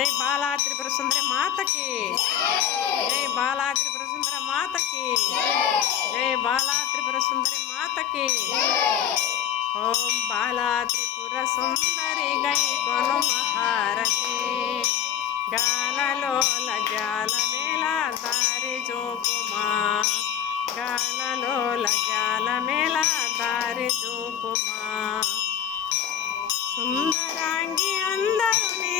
జై బాలా త్రిపుర సుందరి మాతకి, జై బాలా త్రిపుర సుందరి మాతకి, జై బాలా త్రిపుర సుందరి మాతకి. ఓం బాలా త్రిపుర సుందరి గై కొను మహారతి, గానలోల జాల మేళ దారి జోపుమా, గానలోల జాల మేళ దారి జోపుమా. సుందరాంగి అందరు నీ